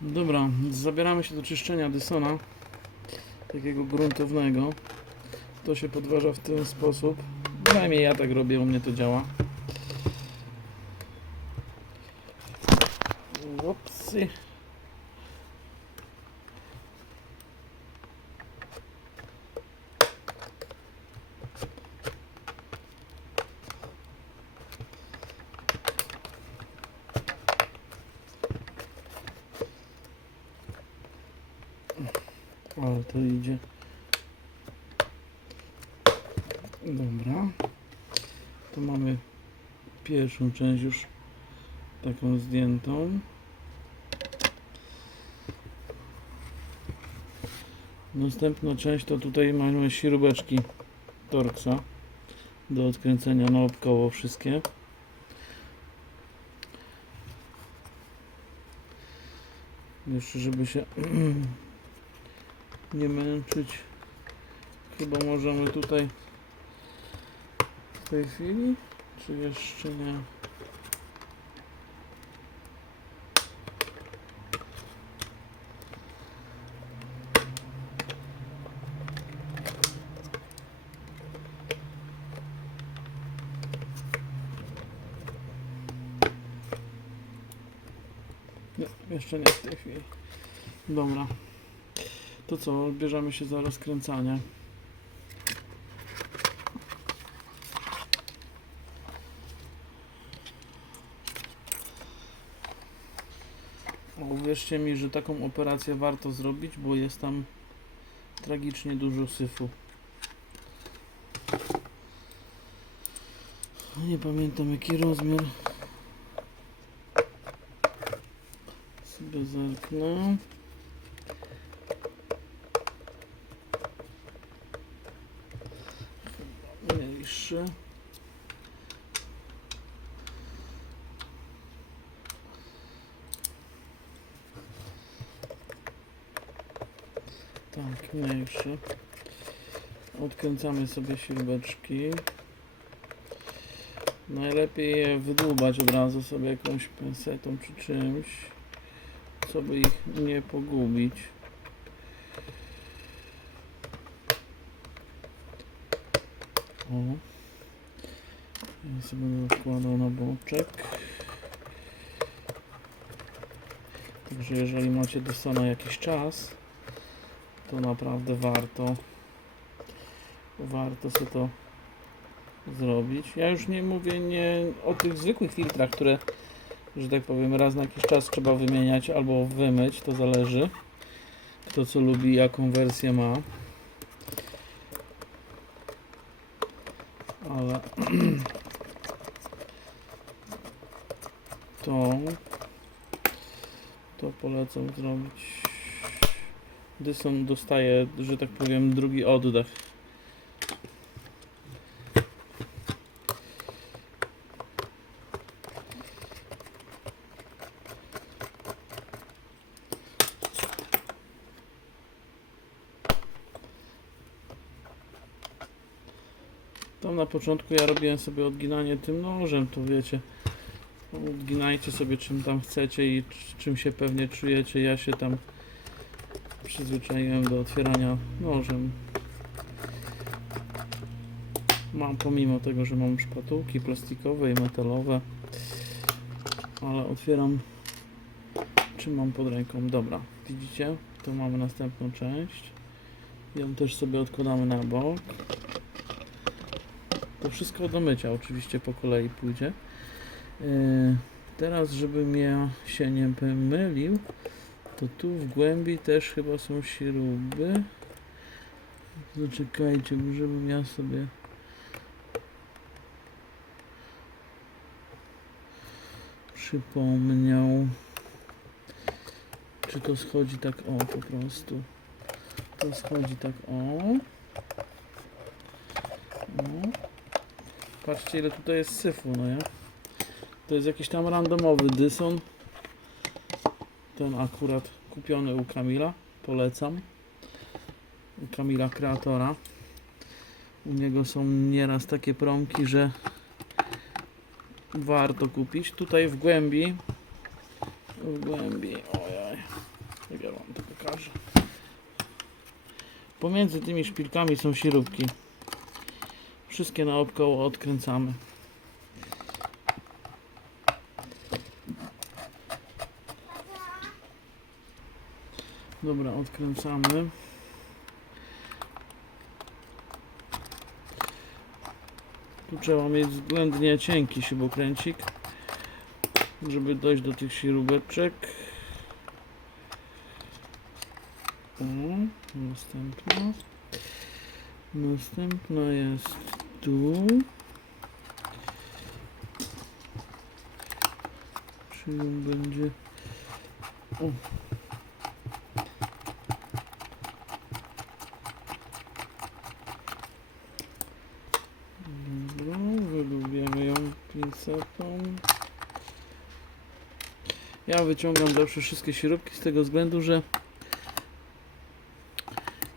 Dobra, zabieramy się do czyszczenia dysona, takiego gruntownego. To się podważa w ten sposób. Przynajmniej ja tak robię, u mnie to działa. Upsy. Ale to idzie. Dobra. To mamy pierwszą część już taką zdjętą. Następna część to tutaj mamy śrubeczki Torxa do odkręcenia naopkowo wszystkie. Jeszcze żeby się nie męczyć. Chyba możemy tutaj w tej chwili, czy jeszcze nie? Nie, jeszcze nie w tej chwili. Dobra. To co, bierzemy się za rozkręcanie. Uwierzcie mi, że taką operację warto zrobić, bo jest tam tragicznie dużo syfu. Nie pamiętam jaki rozmiar. Sobie zerknę. Mniejszy. Tak, mniejszy. Odkręcamy sobie śrubeczki. Najlepiej je wydłubać od razu sobie jakąś pensetą czy czymś, co by ich nie pogubić. O. Sobie go wkładał na boczek. Także jeżeli macie do Sona jakiś czas, to naprawdę warto warto sobie to zrobić. Ja już nie mówię nie o tych zwykłych filtrach, które że tak powiem raz na jakiś czas trzeba wymieniać albo wymyć, to zależy kto co lubi, jaką wersję ma. ale to to polecam zrobić Dyson dostaje, że tak powiem drugi oddech Tam na początku ja robiłem sobie odginanie tym nożem, to wiecie. Odginajcie sobie czym tam chcecie i czym się pewnie czujecie. Ja się tam przyzwyczaiłem do otwierania nożem. Mam pomimo tego, że mam szpatułki plastikowe i metalowe, ale otwieram czym mam pod ręką. Dobra, widzicie? Tu mamy następną część. Ją też sobie odkładamy na bok. To wszystko do mycia oczywiście po kolei pójdzie. Yy, teraz, żebym ja się nie pomylił, to tu w głębi też chyba są śruby. Zaczekajcie, żebym ja sobie... Przypomniał. Czy to schodzi tak o po prostu. To schodzi tak o. Patrzcie ile tutaj jest syfu, no nie? To jest jakiś tam randomowy Dyson. Ten akurat kupiony u Kamila. Polecam. U Kamila Kreatora. U niego są nieraz takie promki, że warto kupić. Tutaj w głębi w głębi ojej jak ja wam to pokażę pomiędzy tymi szpilkami są śrubki wszystkie naokoło odkręcamy Dobra, odkręcamy. Tu trzeba mieć względnie cienki śrubokręcik, żeby dojść do tych śrubeczek. O, następna. Następna jest tu. Czy ją będzie... O. Dobra, wylubiamy ją pincetą. Ja wyciągam zawsze wszystkie śrubki z tego względu, że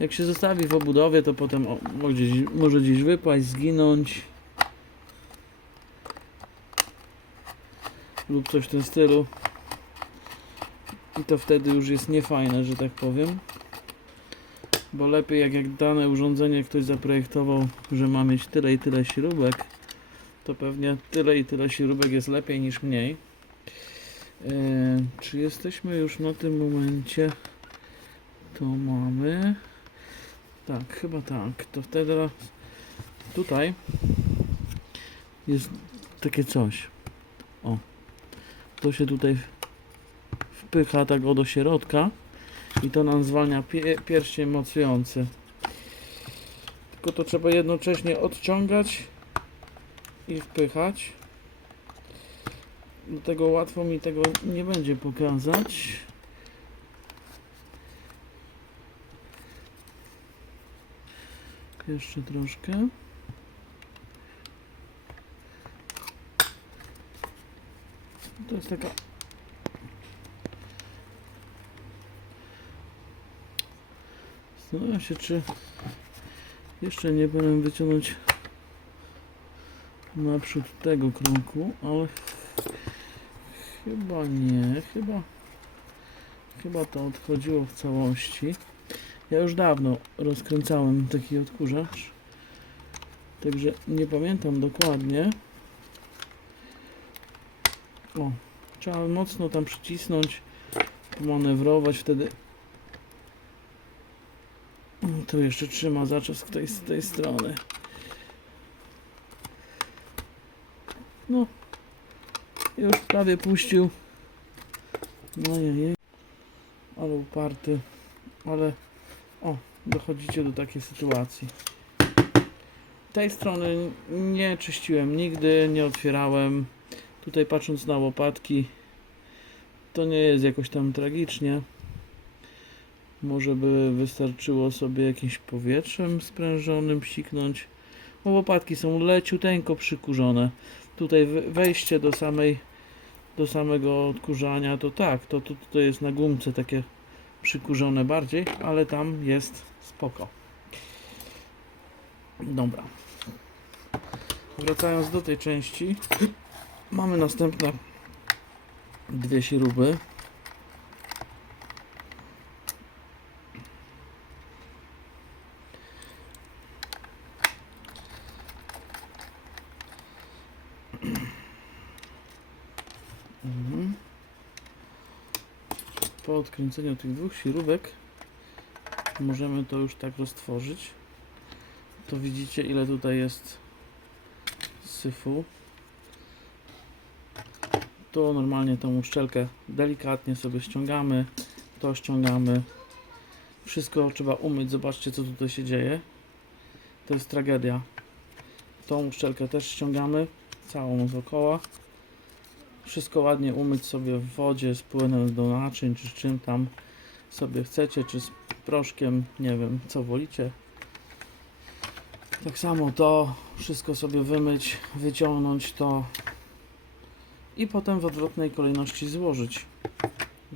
jak się zostawi w obudowie, to potem o, może, gdzieś, może gdzieś wypaść, zginąć lub coś w tym stylu. I to wtedy już jest niefajne, że tak powiem. Bo lepiej jak, jak dane urządzenie ktoś zaprojektował, że ma mieć tyle i tyle śrubek, to pewnie tyle i tyle śrubek jest lepiej niż mniej. E, czy jesteśmy już na tym momencie? To mamy. Tak, chyba tak. To wtedy teraz tutaj jest takie coś. O. To się tutaj wpycha tak o do środka i to nam zwalnia pie pierścień mocujący. Tylko to trzeba jednocześnie odciągać i wpychać. Dlatego łatwo mi tego nie będzie pokazać. Jeszcze troszkę. To jest taka. Zastanawiam się, czy jeszcze nie powinienem wyciągnąć naprzód tego krągu, ale chyba nie, chyba chyba to odchodziło w całości. Ja już dawno rozkręcałem taki odkurzacz. Także nie pamiętam dokładnie. O, trzeba mocno tam przycisnąć, pomanewrować wtedy. O, Tu jeszcze trzyma zaczas tej, z tej strony. No, już prawie puścił. No jej, ale uparty, ale o, dochodzicie do takiej sytuacji. Tej strony nie czyściłem nigdy, nie otwierałem. Tutaj patrząc na łopatki, to nie jest jakoś tam tragicznie. Może by wystarczyło sobie jakimś powietrzem sprężonym psiknąć. Bo łopatki są leciuteńko przykurzone. Tutaj we- wejście do samej do samego odkurzania to tak, to, to, to jest na gumce takie przykurzone bardziej, ale tam jest spoko. Dobra. Wracając do tej części, mamy następne dwie śruby. Po odkręceniu tych dwóch śrubek możemy to już tak roztworzyć. To widzicie ile tutaj jest syfu. To normalnie tą uszczelkę delikatnie sobie ściągamy. To ściągamy. Wszystko trzeba umyć. Zobaczcie co tutaj się dzieje. To jest tragedia. Tą uszczelkę też ściągamy. Całą dookoła. Wszystko ładnie umyć sobie w wodzie z płynem do naczyń, czy z czym tam sobie chcecie, czy z proszkiem, nie wiem, co wolicie. Tak samo to wszystko sobie wymyć, wyciągnąć to i potem w odwrotnej kolejności złożyć.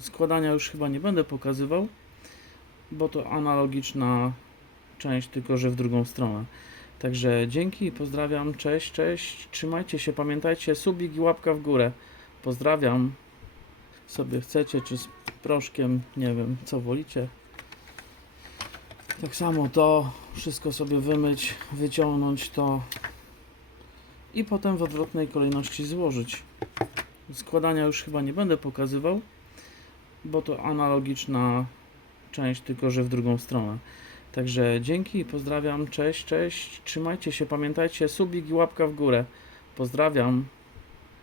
Składania już chyba nie będę pokazywał, bo to analogiczna część, tylko że w drugą stronę. Także dzięki, pozdrawiam, cześć, cześć, trzymajcie się, pamiętajcie, subik i łapka w górę. Pozdrawiam. Sobie chcecie, czy z proszkiem, nie wiem, co wolicie. Tak samo to wszystko sobie wymyć, wyciągnąć to i potem w odwrotnej kolejności złożyć. Składania już chyba nie będę pokazywał, bo to analogiczna część, tylko że w drugą stronę. Także dzięki, pozdrawiam, cześć, cześć, trzymajcie się, pamiętajcie, subik i łapka w górę. Pozdrawiam.